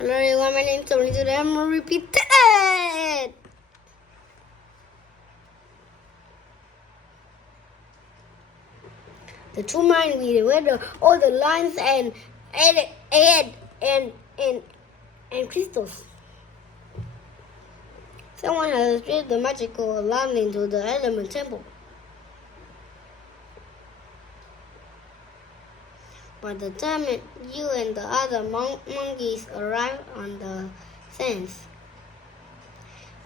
Hello everyone, my name is Tony. Today I'm going to repeat it. The two mind reading where all the lines and crystals. Someone has retrieved the magical line into the element temple. By the time you and the other monkeys arrive on the sands,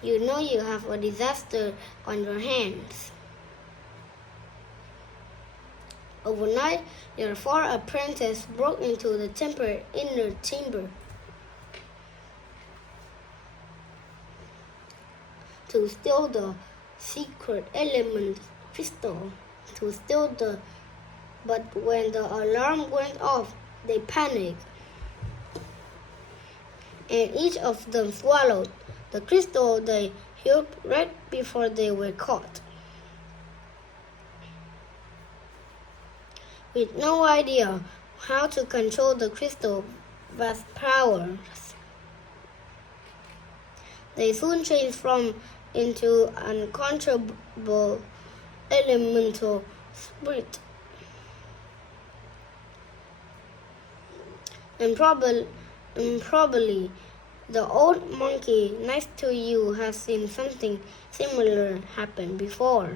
you know you have a disaster on your hands. Overnight, your four apprentices broke into the temple inner chamber to steal the secret element crystal. But when the alarm went off, they panicked, and each of them swallowed the crystal they held right before they were caught. With no idea how to control the crystal's vast powers, they soon transformed into uncontrollable elemental spirit. And probably the old monkey next to you has seen something similar happen before.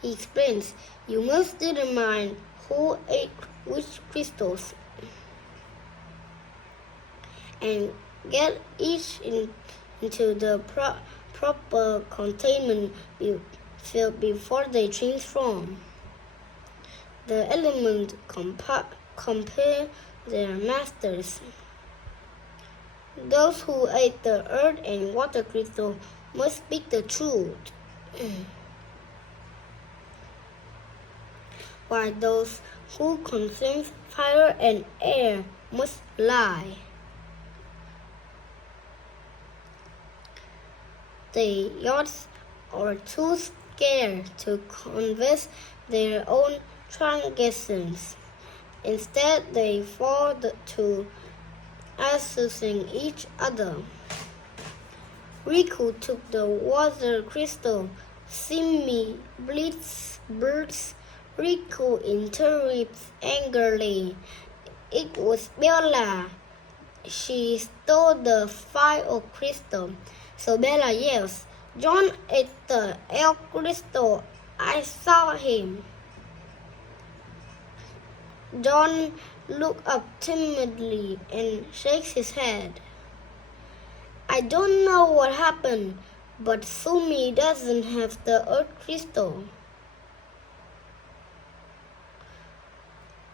He explains, you must determine who ate which crystals and get each into the proper containment field before they transform. The elements compare their masters. Those who ate the earth and water crystal must speak the truth, while those who consume fire and air must lie. The youths are too scared to confess their own transgressions. Instead, they fall to accusing each other. Riku took the water crystal. Simi bleeds birds. Riku interrupts angrily. It was Bella. She stole the fire crystal. So Bella yells, John ate the elk crystal. I saw him. John looks up timidly and shakes his head. I don't know what happened, but Sumi doesn't have the earth crystal.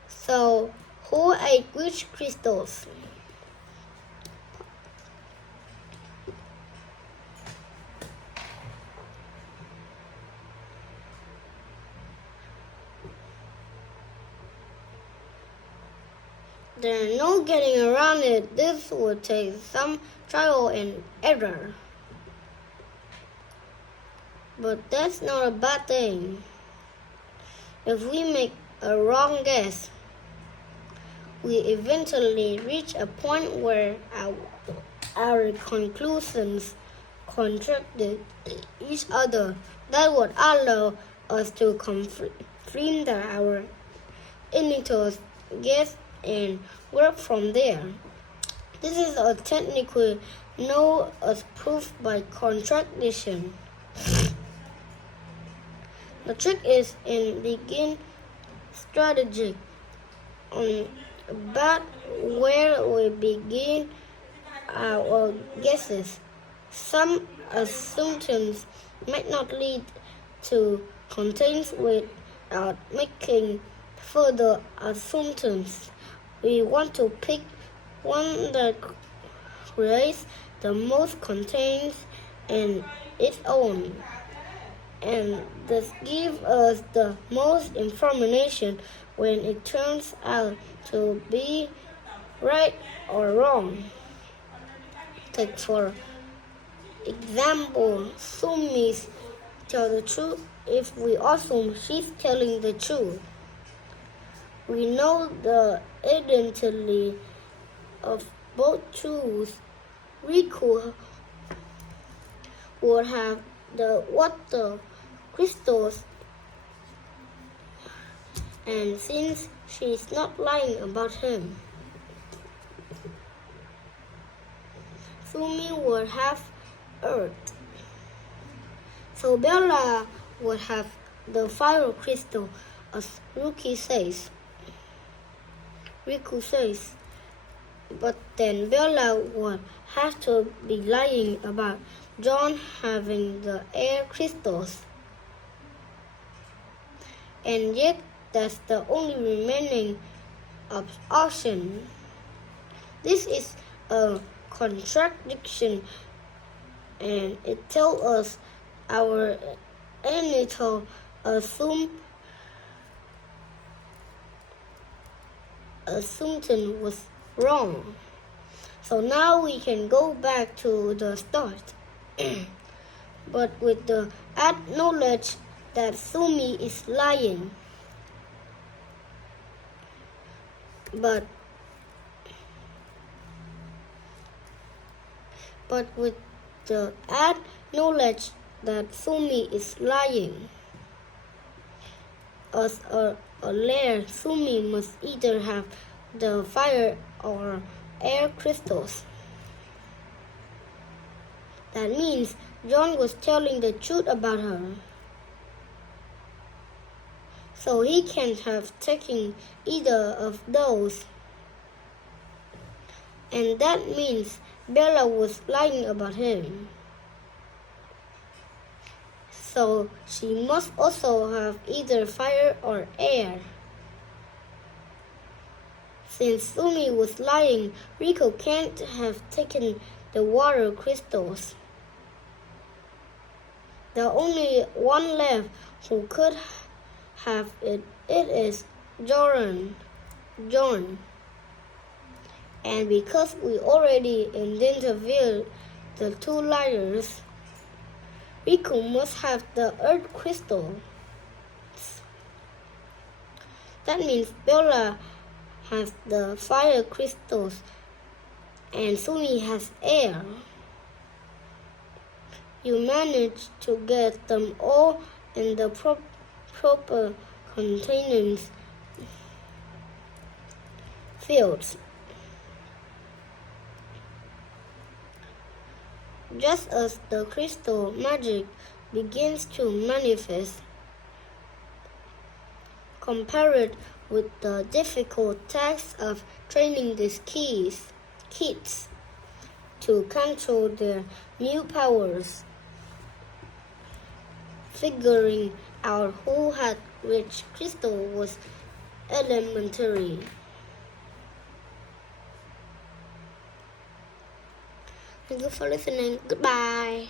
So, who ate which crystals? There's no getting around it. This will take some trial and error. But that's not a bad thing. If we make a wrong guess, we eventually reach a point where our conclusions contradict each other. That would allow us to confirm our initial guess and work from there. This is a technique known as proof by contradiction. The trick is in begin strategy about where we begin our guesses. Some assumptions might not lead to contains without making further assumptions. We want to pick one that creates the most contains in its own, and this gives us the most information when it turns out to be right or wrong. Take for example, Sumi's tell the truth if we assume she's telling the truth. we know the identity of both truths. Riku would have the water crystals, and since she's not lying about him, Sumi would have earth. So Bella would have the fire crystal, as Riku says. But then Bella would have to be lying about John having the air crystals. And yet that's the only remaining option. This is a contradiction, and it tells us our initial assumption was wrong. So now we can go back to the start, but with the added knowledge that Sumi is lying. But with the added knowledge that Sumi is lying, as a layer, Sumi must either have the fire or air crystals. That means John was telling the truth about her. So he can't have taken either of those. And that means Bella was lying about him. So she must also have either fire or air. Since Sumi was lying, Riku can't have taken the water crystals. The only one left who could have it is John. And because we already identified the two liars, Riku must have the earth crystal. That means Bella has the fire crystals and Sumi has air. You managed to get them all in the proper containers fields. Just as the crystal magic begins to manifest, compare it with the difficult task of training these kids to control their new powers. Figuring out who had which crystal was elementary. Thank you for listening. Goodbye.